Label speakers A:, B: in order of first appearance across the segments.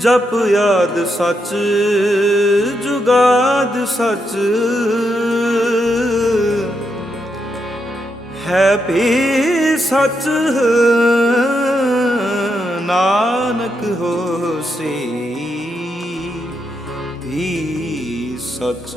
A: ਜਪ ਯਾਦ ਸੱਚ ਜੁਗਾਦ ਸੱਚ। ਹੈ ਵੀ ਸੱਚ ਨਾਨਕ ਹੋਸੀ ਵੀ ਸੱਚ।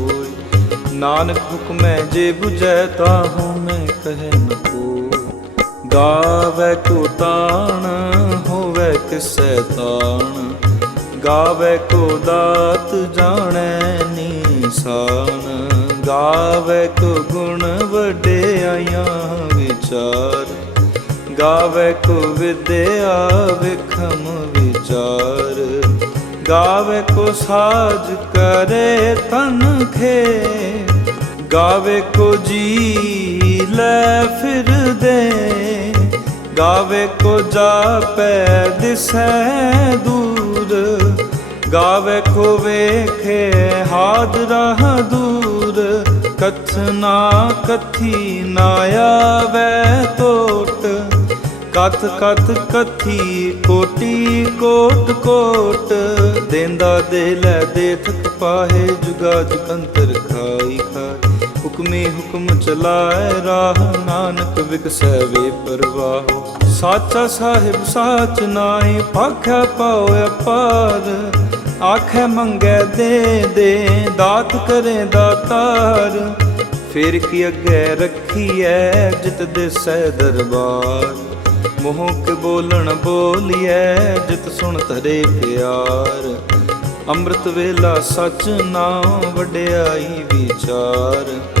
A: ਨਾਨਕ ਹੁਕਮੈ ਜੇ 부ਜੈ ਤਾਹੂ ਮੈਂ ਕਹੈ ਨ ਕੋ। ਗਾਵੇ ਕੋ ਤਾਣ, ਹੋਵੇ ਕਿਸੈ ਤਾਣ। ਗਾਵੇ ਕੋ ਦਾਤ ਜਾਣੈ ਨੀਸਾਨ। ਗਾਵੇ ਕੋ ਗੁਣ ਵਡਿਆਈਆਂ ਵਿਚਾਰ। ਗਾਵੇ ਕੋ ਵਿਦਿਆ ਵਿਖਮ ਵਿਚਾਰ। ਗਾਵੇ ਕੋ ਸਾਜ ਕਰੇ ਤਨ ਖੇ ਗਾਵੇ ਕੋ ਜੀ ਲੈ ਫਿਰਦੇ ਗਾਵੇ ਕੋ ਜਾਪੈ ਦਿਸੈ ਦੂਰ। ਗਾਵੇ ਕੋ ਵੇਖੇ ਹਾਦਰਾ ਦੂਰ। ਕਥਨਾ ਕਥੀ ਨਾ ਆਵੇ ਟੋਟ ਕਥ ਕਥ ਕਥੀ ਕੋਟੀ ਕੋਟ ਕੋਟ। ਦੇਂਦਾ ਦੇ ਲੈ ਦੇ ਥਕ ਪਾਹੇ ਜੁਗਾ ਜੁਗੰਤਰ ਖਾਈ ਖਾਈ ਹੁਕਮੇ ਹੁਕਮ ਚਲਾਏ ਰਾਹ, ਨਾਨਕ ਵਿਕਸੈ ਵੇ ਪਰਵਾਹ। ਸਾਚਾ ਸਾਹਿਬ ਸਾਚ ਨਾਹੀ ਪਾਖਿਆ ਪਾਉ ਅਪਾਰ। ਆਖੇ ਮੰਗੇ ਦੇ ਦੇ, ਦਾਤ ਕਰੇ ਦਾਤਾਰ। ਫਿਰ ਕੀ ਅੱਗੇ ਰੱਖੀਐ, ਜਿਤ ਦਿਸੈ ਦਰਬਾਰ। ਮੋਹ ਕੇ ਬੋਲਣ ਬੋਲੀਐ, ਜਿਤ ਸੁਣ ਧਰੇ ਪਿਆਰ। ਅੰਮ੍ਰਿਤ ਵੇਲਾ ਸਚ ਨਾਮ ਵਡਿਆਈ ਵਿਚਾਰ।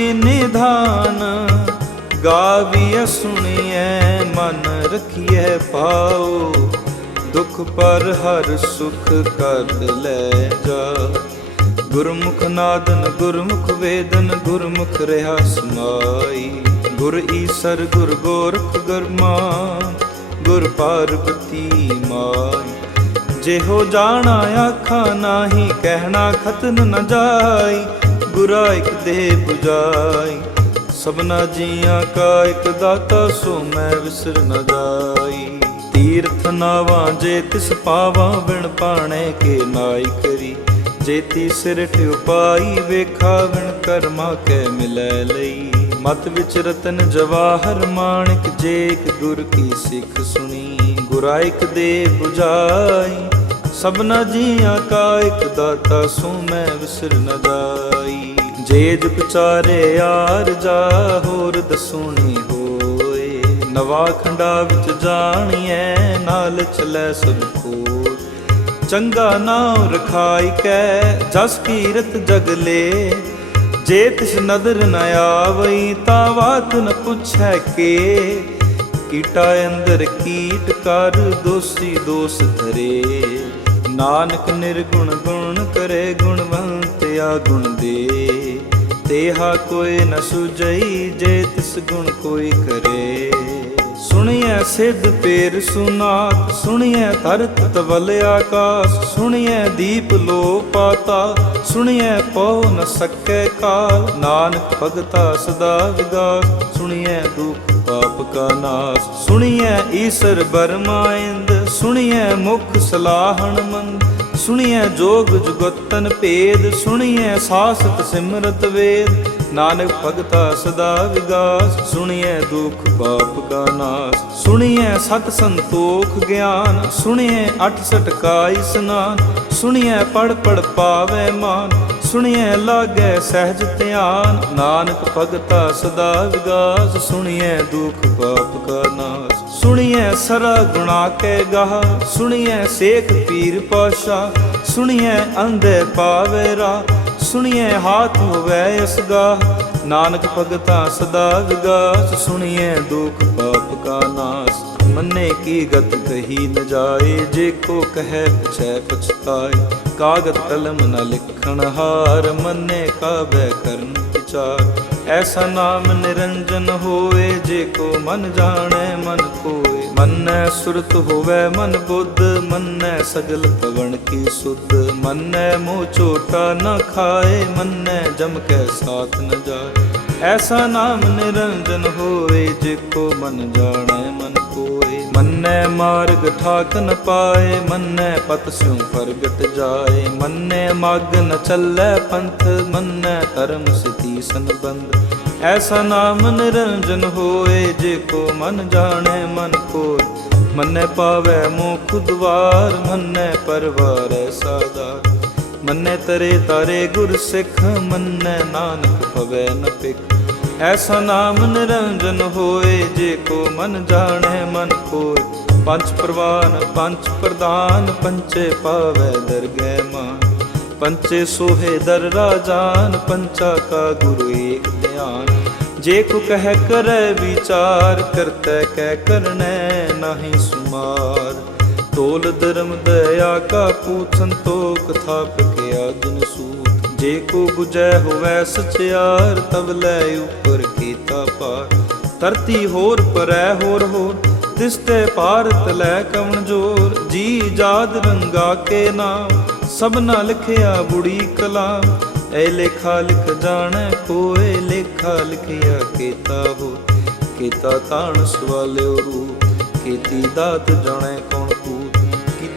A: ਨਿਧਾਨ ਗਾਵੀਐ, ਸੁਣੀਐ, ਮਨ ਰਖੀਐ ਪਾਉ ਦੁਖ ਪਰ ਹਰ ਸੁਖ ਕਰ ਲੈ ਜਾ। ਗੁਰਮੁਖ ਨਾਦਨ, ਗੁਰਮੁਖ ਵੇਦਨ, ਗੁਰਮੁਖ ਰਹਾ ਸਮਾਈ। ਗੁਰ ਈਸਰ, ਗੁਰ ਗੋਰਖ ਗਰਮਾ ਗੁਰ ਪਾਰਬਤੀ ਮਾਈ। ਜਿਹੋ ਜਾਣਾ, ਆਖਾ, ਨਾਹੀ, ਕਹਿਣਾ, ਖਤਨ ਨ ਜਾਈ। ਗੁਰਾ ਇਕ ਦੇ 부ਜਾਈ ਸਭਨਾ ਜੀਆਂ ਕਾ ਇਕ ਦਾਤਾ ਸੋ ਮੈਂ ਵਿਸਰ ਨ ਜਾਈ। ਤੀਰਥ ਨਾਵਾਂ ਜੇ ਤਿਸ ਪਾਵਾਂ ਬਿਨ ਪਾਣੇ ਕੇ ਨਾਈ ਕਰੀ। ਜੇਤੀ ਸਿਰ ਉਪਾਈ ਵੇਖਾ ਵਿਣ ਕਰਮਾ ਕੈ ਮਿਲੈ ਲਈ। ਮਤ ਵਿੱਚ ਰਤਨ ਜਵਾਹਰ ਮਾਣਿਕ ਜੇ ਇੱਕ ਗੁਰ ਕੀ ਸਿੱਖ ਸੁਣੀ। ਗੁਰਾਇਕ ਦੇ 부ਜਾਈ ਸਭਨਾ ਜੀਆਂ ਕਾ ਇੱਕ ਦਾਤਾ ਸੋ ਮੈਂ ਵਿਸਰ ਨ ਜਾਈ। ਜੇ ਜੁਗ ਚਾਰੇ ਯਾਰ ਜਾ ਹੋਰ ਦਸੂਣੀ ਹੋਏ। ਨਵਾ ਖੰਡਾ ਵਿੱਚ ਜਾਣੀਐ, ਨਾਲ ਚਲੈ ਸਭ ਕੋਲ ਚੰਗਾ ਨਾਮ ਰਖਾਈ ਕੈ, ਜਸ ਕੀਰਤ ਜਗ ਲੇ। ਜੇ ਤਿਸ ਨਦਰ ਨ ਆਵਈ, ਤਾ ਬਾਤ ਨ ਪੁੱਛੈ ਕੇ। ਕੀਟਾ ਅੰਦਰ ਕੀਟ ਕਰ, ਦੋਸੀ ਦੋਸ ਧਰੇ। ਨਾਨਕ ਨਿਰਗੁਣ ਗੁਣ ਕਰੇ ਗੁਣਵੰਤ ਗੁਣ ਦੇ। ਤੇਹਾ ਕੋਈ ਨ ਸੁਜਈ ਜੇ ਤਿਸ ਗੁਣ ਕੋਈ ਕਰੇ। ਸੁਣੀਐ ਸਿੱਧ ਪੇਰ ਸੁਨਾਤ ਸੁਣੀਐ ਧਰਤ ਤਵਲ ਆਕਾਸ, ਸੁਣੀਐ ਦੀਪ ਲੋ ਪਾਤਾ ਸੁਣੀਐ ਪਉ ਨ ਸਕੈ ਕਾਲ। ਨਾਨਕ ਭਗਤਾ ਸਦਾ ਵਿਗਾਸ, ਸੁਣੀਐ ਦੁਖ ਪਾਪ ਕਾ ਨਾਸ, ਸੁਣੀਐ ਈਸਰ ਬਰਮਾਇੰਦ ਸੁਣੀਐ ਮੁਖ ਸਲਾਹਣ ਮੰਦ, ਸੁਣੀਐ ਜੋਗ ਜੁਗਤਨ ਭੇਦ, ਸੁਣੀਐ ਸਾਸਤ ਸਿਮਰਤ ਵੇਦ। ਨਾਨਕ ਭਗਤਾ ਸਦਾ ਵਿਗਾਸ, ਸੁਣੀਐ ਦੁਖ ਪਾਪ ਕਾ ਨਾਸ। ਸੁਣੀਐ ਸਤ ਸੰਤੋਖ ਗਿਆਨ, ਸੁਣੀਐ ਅਠ ਸਟਕਾਈ ਸਨਾਨ। ਸੁਣੀਐ ਪੜ ਪੜ ਪਾਵੇ ਮਾਨ ਸੁਣੀਐ ਲਾਗੈ ਸਹਿਜ ਧਿਆਨ, ਨਾਨਕ ਭਗਤਾ ਸਦਾ ਵਿਗਾਸ। ਸੁਣੀਐ ਦੁਖ ਪਾਪ ਕਾ ਨਾਸ। ਸੁਣੀਐ ਸਰਾ ਗੁਣਾ ਕੈ ਗਾਹ। ਸੁਣੀਐ ਸੇਖ ਪੀਰ ਪਾਸ਼ਾ। ਸੁਣੀਐ ਅੰਧੇ ਪਾਵੇ ਰਾ ਸੁਣੀਐ ਹਾਥ ਹੋਵੇ ਅਸਗਾ ਨਾਨਕ ਭਗਤਾ ਸਦਾ ਵਿਗਾਸ। ਸੁਣੀਐ ਦੁਖ ਪਾਪ ਕਾ ਨਾਸ। ਮੰਨੇ ਕੀ ਗਤ ਕਹੀ ਨ ਜਾਏ, ਜੇ ਕੋ ਕਹੈ ਪਛੈ ਪਛਤਾਏ। ਕਾਗਦ ਕਲਮ ਨ ਲਿਖਣ ਹਾਰ, ਮੰਨੇ ਕਾਬੈ ਕਰਨ ਵਿਚਾਰ। ਐਸਾ ਨਾਮ ਨਿਰੰਜਨ ਹੋਏ, ਜੇ ਕੋ ਮਨ ਜਾਣੈ, ਮਨ ਕੋਏ। ਮੰਨੈ ਸੁਰਤ ਹੋਵੇ, ਮਨ ਬੁੱਧ, ਮੰਨੈ ਸਗਲ ਪਵਨ ਕੀ ਸੁਧ। ਮੰਨੈ ਮੋਹ ਚੋਟਾ ਨ ਖਾਏ, ਮੰਨੈ ਜਮ ਕੈ ਸਾਥ ਨ ਜਾਏ। ਐਸਾ ਨਾਮ ਨਿਰੰਜਨ ਹੋਏ, ਜੇ ਕੋ ਮਨ ਜਾਣੈ ਮਨ ਮੰਨੈ ਮਾਰਗ ਠਾਕ ਨ ਪਾਏ, ਮੰਨੈ ਪਤ ਸਿਉ ਪ੍ਰਗਟ ਜਾਏ। ਮੰਨੈ ਮਗ ਨ ਚੱਲੈ ਪੰਥ, ਮੰਨੈ ਧਰਮ ਸਿਤੀ ਸੰਬੰਧ। ਐਸਾ ਨਾਮ ਨਿਰੰਜਨ ਹੋਏ, ਜੇ ਕੋ ਮਨ ਜਾਣੈ ਮਨ ਕੋਇ। ਮੰਨੈ ਪਾਵੈ ਮੋਖ ਦੁਆਰ, ਮੰਨੈ ਪਰਵਾਰੈ ਸਾਦਾਰ ਮੰਨੈ ਤਰੇ ਤਾਰੇ ਗੁਰ ਸਿੱਖ, ਮੰਨੈ ਨਾਨਕ ਭਵੈ ਨ ਪਿਖ ਐਸਾ ਨਾਮ ਨਿਰੰਜਨ ਹੋਏ, ਜੇ ਕੋ ਮਨ ਜਾਣੈ, ਮਨ ਕੋਇ ਪੰਜ ਪ੍ਰਵਾਨ, ਪੰਜ ਪ੍ਰਦਾਨ, ਪੰਚੇ ਪਾਵੈ ਦਰਗਹਿ ਮਾਨ। ਪੰਚੇ ਸੋਹੇ ਦਰ ਰਾਜਾਨ, ਪੰਚਾ ਕਾ ਗੁਰੂ ਏਕ ਧਿਆਨ। ਜੇ ਕੋ ਕਹਿ ਕਰੈ ਵਿਚਾਰ, ਕਰਤੈ ਕਹਿ ਕਰਨੈ ਨਾਹੀ ਸੁਮਾਰ। ਤੋਲ ਧਰਮ ਦਇਆ ਕਾ ਪੂਤ ਸੰਤੋਖ ਥਾਪ ਕੇ ਆਦਿਨ ਸੂ ਜੇ ਕੋ 부ਜੈ ਹੋਵੈ ਸਚਿਆਰ, ਤਵ ਲੈ ਉਪਰ ਕੀਤਾ ਪਾਰ। ਧਰਤੀ ਹੋਰ ਪਰੈ ਹੋਰ ਹੋਰ, ਤਿਸ ਤੇ ਭਾਰਤ ਲੈ ਕਵਣ ਜੋਰ। ਜੀ ਜਾਦ ਰੰਗਾ ਕੇ ਨਾਮ ਸਭਨਾ ਲਿਖਿਆ ਬੁੜੀ ਕਲਾ ਐ ਲੇਖਾ ਲਿਖ ਜਾਣੈ ਕੋਏ, ਲੇਖਾ ਲਿਖਿਆ ਕੀਤਾ ਹੋ ਕੀਤਾ ਤਾਣ ਸਵਾਲਿਓ ਰੂਪ, ਕੀਤੀ ਦਾਤ ਜਾਣੈ ਕੌਣ?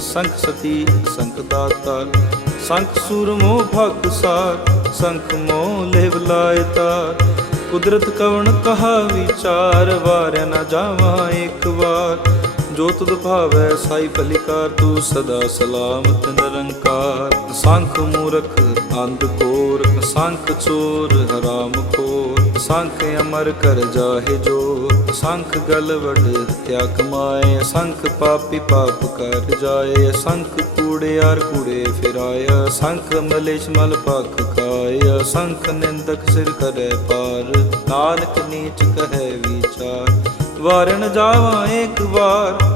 A: ਸੰਖ ਸਤੀ, ਸੰਖ ਦਾਤਾਰ ਸੰਖ ਸੂਰ ਮੋਹ ਭਗ ਸਾਰ, ਸੰਖ ਮੋਹ ਲੇਵ ਲਾਇ ਤਾਰ। ਕੁਦਰਤ ਕਵਣ ਕਹਾ ਵਿਚਾਰ ਵਾਰ ਨਾ ਜਾਵਾਂ ਇੱਕ ਵਾਰ। ਜੋ ਤੁਧ ਭਾਵੈ ਸਾਈ ਭਲਿਕਾਰ ਤੂੰ ਸਦਾ ਸਲਾਮਤ ਨਿਰੰਕਾਰ। ਸੰਖ ਮੂਰਖ, ਅੰਧ ਕੋਰ, ਸੰਖ ਚੋਰ, ਹਰਾਮ ਖੋਰ। ਸੰਖ ਅਮਰ ਕਰ ਜਾਹੇ ਜੋ ਸੰਖ ਗਲ ਵਡ ਹਤਿਆ ਕਮਾਏ, ਸੰਖ ਪਾਪੀ ਪਾਪ ਕਰ ਜਾਏ, ਸੰਖ ਕੂੜੇ ਆਰ ਕੂੜੇ ਫਿਰਾਏ, ਸੰਖ ਮਲੇਸ਼ ਮਲ ਪਖ ਖਾਇਆ ਸੰਖ ਨਿੰਦਕ ਸਿਰ ਕਰੇ ਪਾਰ, ਨਾਨਕ ਨੀਚ ਕਹੈ ਵਿਚਾਰ। ਵਾਰਨ ਜਾਵਾਂ ਇੱਕ ਵਾਰ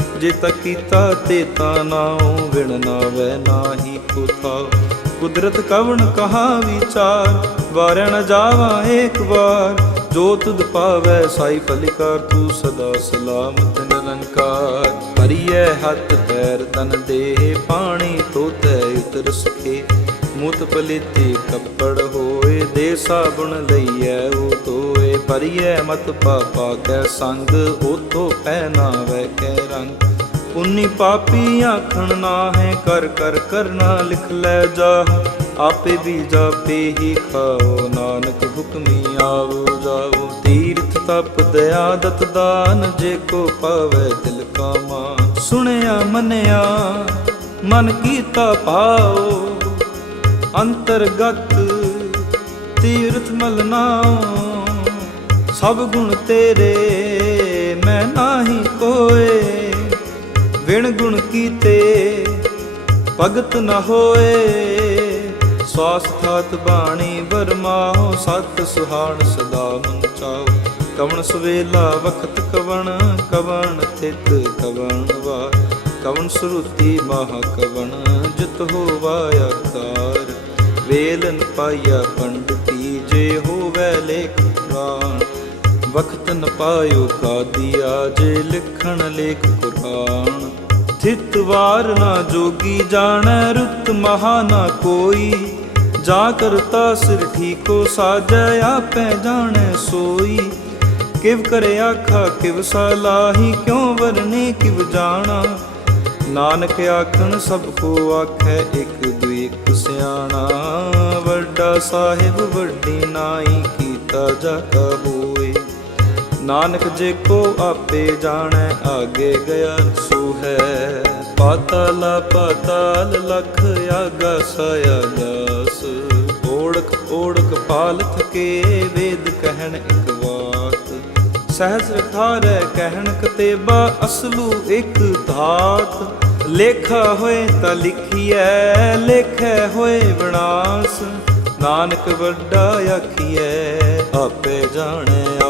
A: ਜੇ ਤਾ ਕੀਤਾ ਤੇ ਤਾ ਨਾਉ ਵਿਣ ਨਾਵੈ ਨਾਹੀ ਕੋ ਥਾਉ ਕੁਦਰਤ ਕਵਣ ਕਹਾ ਵਿਚਾਰ ਵਾਰੈ ਨ ਜਾਵਾਂ ਏਕ ਵਾਰ। ਜੋ ਤੁਧ ਪਾਵੈ ਸਾਈ ਭਲਿਕਾਰ ਤੂੰ ਸਦਾ ਸਲਾਮਤ ਨਿਰੰਕਾਰ। ਭਰੀਐ ਹੱਥ, ਪੈਰ, ਤਨ, ਦੇਹ, ਪਾਣੀ, ਤੋਤੈ ਉਤਰ ਸਖੇ। ਮੁਤ ਪਲਿਤੇ, ਕੱਪੜ ਹੋਏ, ਦੇ ਸਾਬੁਣ ਲਈਐ, ਉਹ ਤੋਏ ਭਰੀਐ ਮਤ ਪਾਪਾ ਕੈ ਸੰਗ, ਉਤੋ ਪਹਿਨਾਵੈ ਕੈ ਰੰਗ। ਪੁੰਨੀ ਪਾਪੀ ਆਖਣ ਨਾ ਹੈ ਕਰ ਕਰ ਕਰਨਾ ਲਿਖ ਲੈ ਜਾ। ਆਪੇ ਵੀ ਜਾਪੇ ਹੀ ਖਾਓ, ਨਾਨਕ ਹੁਕਮੀ ਆਵੋ ਜਾਓ ਤੀਰਥ ਤਪ ਦਇਆ ਦਤ ਦਾਨ, ਜੇ ਕੋ ਪਾਵੇ ਦਿਲ ਕਾ ਮਾਨ ਸੁਣਿਆ, ਮੰਨਿਆ, ਮਨ ਕੀਤਾ ਭਾਓ ਅੰਤਰਗਤ ਤੀਰਥ ਮਲਨਾ ਸਭ ਗੁਣ ਤੇਰੇ, ਮੈਂ ਨਾਹੀ ਕੋਏ। ਵਿਣ ਗੁਣ ਕੀਤੇ ਭਗਤ ਨ ਹੋਏ। ਸਵਾਸਥਾਤ ਬਾਣੀ ਬਰਮਾਹੋ ਸਤ ਸੁਹਾਣ ਸਦਾ ਮਨ ਚਾਓ ਕਵਣ ਸਵੇਲਾ ਵਖਤ ਕਵਣ ਕਵਣ ਥਿਤ ਕਵਣ ਵਾ। ਕਵਣ ਸੁਰਤੀ ਮਹਾ ਕਵਣ, ਜਿਤ ਹੋਵਾ ਆਕਾਰ ਵੇਲਨ ਪਾਇਆ ਪੰਡਤੀ ਜੇ ਹੋਵੇ ਲੇਖ ਪੁਰਾਣ। ਵਖਤ ਨ ਪਾਇਓ ਕਾਦੀਆ, ਜੇ ਲਿਖਣ ਲੇਖ ਕੁਰਾਨ ਥਿਤ ਵਾਰ ਨਾ ਜੋਗੀ ਜਾਣੈ ਰੁਤ ਮਹਾ ਨਾ ਕੋਈ। ਜਾ ਕਰਤਾ ਸਿਰ ਠੀਕੋ ਸਾਜੈ, ਆਪੈ ਜਾਣੈ ਸੋਈ। ਕਿਵ ਕਰੇ ਆਖਾ, ਕਿਵ ਸਲਾਹੀ ਕਿਉ ਵਰਨੇ ਕਿਵ ਜਾਣਾ। ਨਾਨਕ ਆਖਣ, ਸਭ ਕੋ ਆਖੈ, ਇੱਕ ਦੁਇ ਸਿਆਣਾ। ਵੱਡਾ ਸਾਹਿਬ, ਵੱਡੀ ਨਾਈ, ਕੀਤਾ ਜਾ ਕਾ ਨਾਨਕ ਜੇ ਕੋ ਆਪੇ ਜਾਣੈ, ਆਗੇ ਗਿਆ ਸੋ ਹੈ ਪਾਤਾਲ ਪਾਤਾਲ ਲਖ ਆਗਾ ਸਾਇਆ ਦਾਸ। ਓੜਕ ਓੜਕ ਪਾਲ ਥਕੇ ਵੇਦ ਕਹਿਣ ਇਕ ਬਾਤ ਸਹਜ ਰਖਾਰੈ ਕਹਿਣ ਕਤੇਬਾ ਅਸਲੂ ਇਕ ਧਾਤ। ਲੇਖਾ ਹੋਏ ਤਾਂ ਲਿਖੀਐ, ਲੇਖੈ ਹੋਏ ਵਿਨਾਸ਼। ਨਾਨਕ ਵੱਡਾ ਆਖੀਐ, ਆਪੇ ਜਾਣਿਆ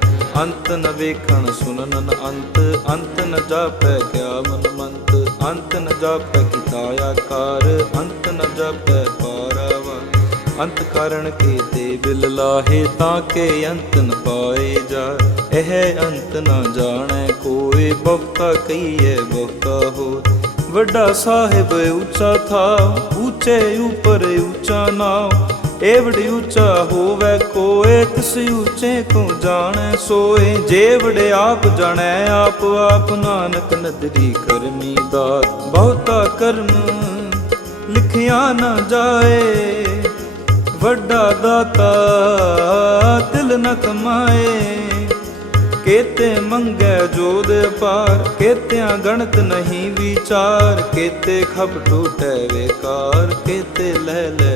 A: ਅੰਤ ਨ ਵੇਖਣ ਸੁਨਨ ਅੰਤ ਅੰਤ ਨ ਜਾਪੈ ਕਿਆ ਮਨ ਮੰਤ, ਅੰਤ ਨ ਜਾਪੈ ਕੀਤਾ ਆਕਾਰ, ਅੰਤ ਨ ਜਾਪੈ ਪਾਰਾਵਾ ਅੰਤ ਕਾਰਣ ਕੇ ਤੇ ਬਿਲ ਲਾਹੇ ਤਾਂ ਕੇ ਅੰਤ ਨ ਪਾਏ ਜਾ ਇਹ ਅੰਤ ਨ ਜਾਣੈ ਕੋਏ ਬਹੁਤਾ ਕਹੀਏ ਬਹੁਤਾ ਹੋ ਵੱਡਾ ਸਾਹਿਬ ਉੱਚਾ ਥਾ, ਉੱਚੇ ਉਪਰ ਉੱਚਾ ਨਾਮ ਏਵੜ ਉੱਚਾ ਹੋਵੇ ਕੋਏ, ਤਿਸ ਉੱਚੇ ਕੋ ਜਾਣੈ ਸੋਏ। ਜੇ ਵੜੇ ਆਪ ਜਾਣੈ, ਆਪ ਆਪ ਨਾਨਕ ਨਦਰੀ ਕਰਮੀ ਦਾ ਬਹੁਤਾ ਕਰਮ ਲਿਖਿਆ ਨਾ ਜਾਏ, ਵੱਡਾ ਦਾਤਾ ਦਿਲ ਨ ਕਮਾਏ। ਕੇਤੇ ਮੰਗੈ ਜੋਦ ਪਾਰ ਕੇਤਿਆਂ ਗਣਤ ਨਹੀਂ ਵਿਚਾਰ। ਕੇਤੇ ਖਬ ਟੂਟੈ ਵੇਕਾਰ, ਕੇਤੇ ਲੈ ਲੈ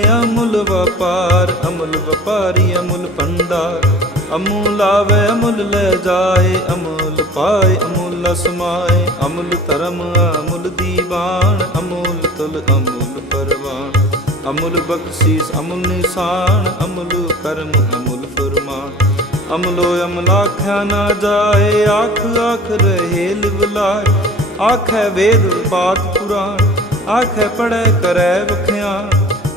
A: ਅਮੁਲ ਵਪਾਰ, ਅਮੁਲ ਵਪਾਰੀ, ਅਮੁਲ ਭੰਡਾਰ। ਅਮੁਲ ਆਵੇ ਅਮੁਲ ਲੈ ਜਾਏ, ਅਮੁਲ ਪਾਏ, ਅਮੁਲ ਸਮਾਏ ਅਮੁਲ ਧਰਮ, ਅਮੁਲ ਦੀਵਾਨ, ਅਮੁਲ ਤੁਲ, ਅਮੁਲ ਪਰਵਾਨ। ਅਮੁਲ ਬਖਸ਼ੀਸ, ਅਮੁਲ ਨਿਸ਼ਾਨ, ਅਮੁਲ ਕਰਮ, ਅਮੁਲ ਫਰਮਾਨ। ਅਮਲੋ ਅਮਲਾਖਿਆ ਨਾ ਜਾਏ, ਆਖ ਆਖ ਰਹੇ ਲਿਵਲਾਏ ਆਖੇ ਵੇਦ ਪਾਤ ਪੁਰਾਣ ਆਖੇ ਪੜੈ ਕਰੈ ਵਖਿਆਣ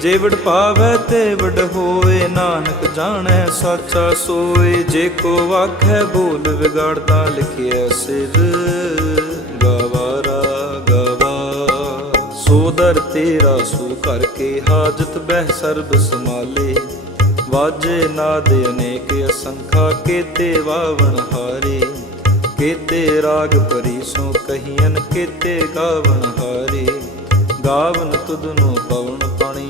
A: ਜੇ ਵਡ ਪਾਵੈ ਤੇ ਵਡ ਹੋਏ, ਨਾਨਕ ਜਾਣੈ ਸਾਚਾ ਸੋਏ। ਜੇ ਕੋ ਆਖੈ ਬੋਲ ਵਿਗੜਦਾ ਲਿਖਿਆ ਸਿਰ ਗਵਾਰਾ ਗਵਾ। ਸੋਦਰ ਤੇਰਾ ਸੋ ਕਰਕੇ ਹਾਜਤ ਬਹਿ ਸਰਬ ਸਮਾਲੇ ਵਾਜੇ ਨਾਦ ਅਨੇਕ ਅਸੰਖਾ, ਕੇਤੇ ਵਾਵਣ ਹਾਰੇ। ਕੇਤੇ ਰਾਗ ਪਰੀ ਸੋ ਕਹੀਨ ਕੇਤੇ ਗਾਵਣ ਹਾਰੇ। ਗਾਵਨ ਤੁਧਨੋ ਪਵਨ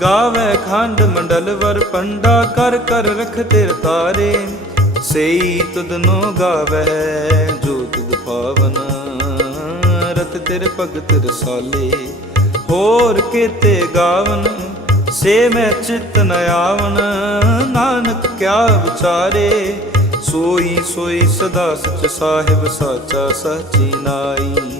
A: ਗਾਵੇ ਖੰਡ ਮੰਡਲ ਵਰ ਪੰਡਾ ਕਰ ਕਰ ਰਖ ਤੇਰ ਤਾਰੇ। ਸਈ ਤੁਧਨੋ ਗਾਵੇ ਜੋ ਤੁਧ ਪਾਵਨ। ਰਤ ਤੇਰੇ ਭਗਤ ਰਸਾਲੇ, ਹੋਰ ਕੀਤੇ ਗਾਵਨ। ਸੇ ਮੈਂ ਚਿਤ ਨ ਆਵਨ, ਨਾਨਕ ਕਿਆ ਵਿਚਾਰੇ। ਸੋਈ ਸੋਈ ਸਦਾ ਸਚ ਸਾਹਿਬ ਸਾਚਾ ਸਚੀ ਨਾਈ।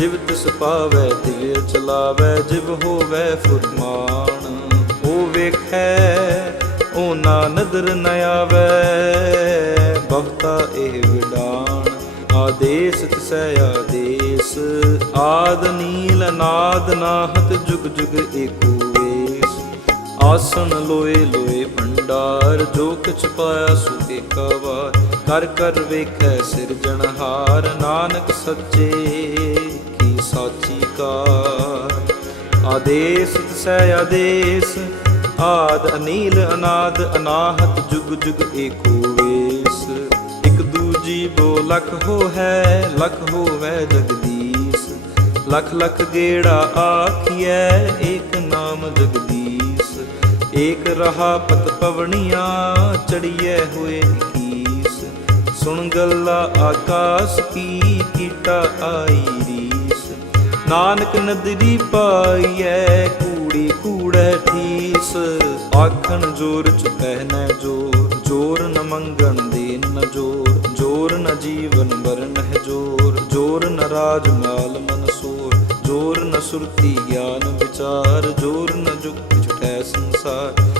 A: ਜਿਵ ਤਿਸ ਪਾਵੈ ਤਿਵ ਚਲਾਵੈ, ਜਿਵ ਹੋਵੈ ਫੁਰਮਾਨ। ਉਹ ਵੇਖੈ, ਉਹ ਨਾ ਨਦਰ ਨ ਆਵੈ ਬਖਤਾ ਇਹ ਵਿਡਾਨ। ਆਦੇਸ ਤਿਸੈ ਆਦੇਸ, ਆਦ ਨੀਲ ਨਾਦ ਨਾਹਤ ਜੁਗ ਜੁਗ ਏਕੋ ਵੇਸ। ਆਸਣ ਲੋਏ ਲੋਏ ਭੰਡਾਰ, ਜੋ ਕਿਛ ਪਾਇਆ ਸੋ ਏਕਾ ਵਾਰ। ਕਰ ਕਰ ਵੇਖੈ ਸਿਰਜਣਹਾਰ ਨਾਨਕ ਸੱਚੇ ਸਾਚੀ ਕਾਰ ਆਦੇਸ ਤਿਸੈ ਆਦੇਸ, ਆਦ ਅਨੀਲ ਅਨਾਦ ਅਨਾਹਤ, ਜੁਗ ਜੁਗ ਏਕੋ ਵੇਸ। ਇਕ ਦੂਜੀ ਬੋ ਲਖ ਹੋ ਹੈ ਲਖ ਹੋਵੈ ਜਗਦੀਸ਼। ਲਖ ਲਖ ਗੇੜਾ ਆਖੀਐ, ਏਕ ਨਾਮ ਜਗਦੀਸ਼। ਏਕ ਰਹਾ ਪਤ ਪਵਣੀਆਂ, ਚੜੀਐ ਹੋਏ ਕੀਸ ਸੁਣ ਗੱਲਾ ਆਕਾਸ ਕੀ, ਕੀਟਾ ਆਈ ਨਾਨਕ ਨਦਰੀ ਪਾਈਐ, ਕੂੜੀ ਕੂੜੈ ਠੀਸ। ਆਖਣ ਜੋਰ ਚ ਪਹਿਨੈ ਜੋਰ ਜੋਰ ਨ ਮੰਗਣ ਦੇਨ ਨ ਜੋਰ ਜੋਰ ਨ ਜੀਵਨ ਵਰਨ ਹੈ ਜੋਰ ਜੋਰ ਨ ਰਾਜ ਮਾਲ ਮਨ ਸੋਰ, ਜੋਰ ਨ ਸੁਰਤੀ ਗਿਆਨ ਵਿਚਾਰ, ਜੋਰ ਨ ਜੁਗਤ ਛਟੈ ਸੰਸਾਰ।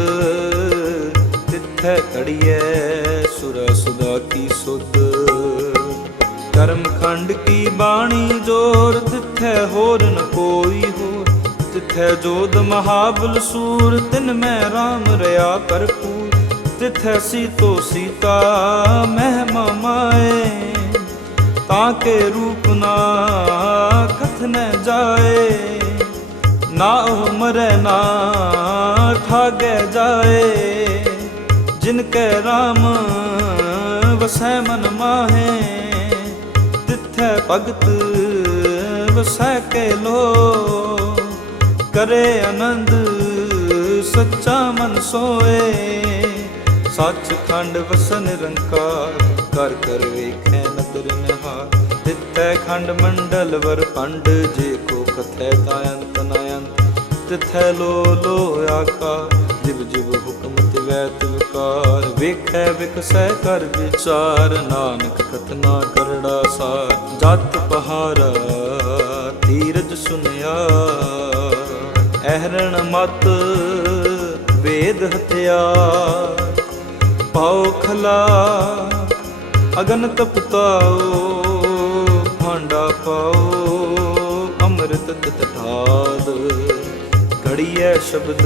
A: ਤਿੱਥੈ ਕੜੀਐ ਸੁਰ ਸੁਦਾ ਕੀ ਸੁਧ। ਕਰਮ ਖੰਡ ਕੀ ਬਾਣੀ ਜੋਰ, ਤਿੱਥੈ ਹੋਰ ਨ ਕੋਈ ਹੋਰ। ਤਿੱਥੈ ਜੋਦ ਮਹਾਬਲ ਸੂਰ, ਤਿਨ ਮੈਂ RAM ਰਿਆ ਭਰਪੂਰ ਤਿੱਥੈ ਸੀਤੋ ਸੀਤਾ ਮਹਿਮਾ ਮਾਏ, ਤਾਂ ਕੇ ਰੂਪ ਨਾ ਕਥਨ ਜਾਏ। ਨਾ ਉਹ ਮਰੈ ਨਾ ਠਾਗੇ ਜਾਏ। ਜਿਨ ਕੈ RAM ਵਸੈ ਮਨ ਮਾਹੇ, ਤਿੱਥੈ ਭਗਤ ਵਸੈ ਕੇ ਲੋ। ਕਰੇ ਆਨੰਦ ਸੱਚਾ ਮਨ ਸੋਏ, ਸੱਚ ਖੰਡ ਵਸਨ ਨਿਰੰਕਾਰ, ਕਰ ਕਰ ਵੇਖੈ ਨਦਰ ਨਿਹਾਰ। ਤਿੱਥੈ ਖੰਡ ਮੰਡਲ ਵਰ ਪੰਡ ਜੇ ਕੋ ਕਥੈ ਤਾ ਅੰਤ ਨ ਅੰਤ ਤਿਥੈ ਲੋ ਲੋ ਆਕਾਰ, ਜਿਵ ਜਿਵ ਹੁਕਮ ਤਿਵੈ ਤਿਵਕਾਰ ਵੇਖੈ ਵਿਕਸੈ ਕਰ ਵਿਚਾਰ, ਨਾਨਕ ਕਥਨਾ ਕਰੜਾ ਸਾਰ, ਜਤ ਪਹਾਰਾ ਧੀਰਜ ਸੁਨਿਆ। ਅਹਰਣ ਮਤ ਵੇਦ ਹਥਿਆਰ ਪਾਉ ਖਲਾ ਅਗਨ ਤਪਤਾਓ ਭਾਂਡਾ ਪਾਓ ਅੰਮ੍ਰਿਤ ਤਟਾਦ ਘੜੀਐ ਸ਼ਬਦ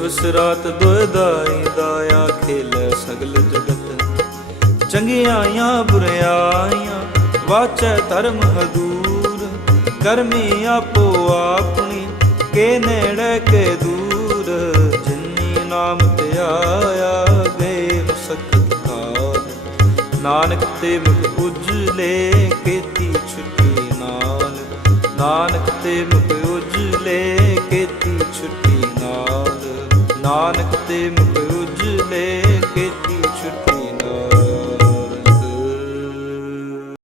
A: ਦਿਵਸ ਰਾਤ ਦੁਇਦਾਈ ਦਾਇਆ ਖੇਲੇ ਸਗਲ ਜਗਤ। ਚੰਗਿਆਈਆਂ ਬੁਰਿਆਈਆਂ ਵਾਚੈ ਧਰਮ ਹਦੂਰ ਕਰਮੀ ਆਪੋ ਆਪਣੀ, ਕੇ ਨੇੜੇ ਕੇ ਦੂਰ। ਜਿਨੀ ਨਾਮ ਤੇ ਆਇਆ ਗਏ ਮਸਕਤ ਕਾਲ ਨਾਨਕ ਤੇ ਮੁਖ ਉਜਲੇ, ਕੀਤੀ ਛੁੱਟੀ ਨਾਲ। ਨਾਨਕ ਤੇ ਮੁਖ ਉਜਲੇ, ਕੀਤੀ ਨਾਨਕ ਤੇ ਮੁਖ ਉਜਲੇ ਕੀਤੀ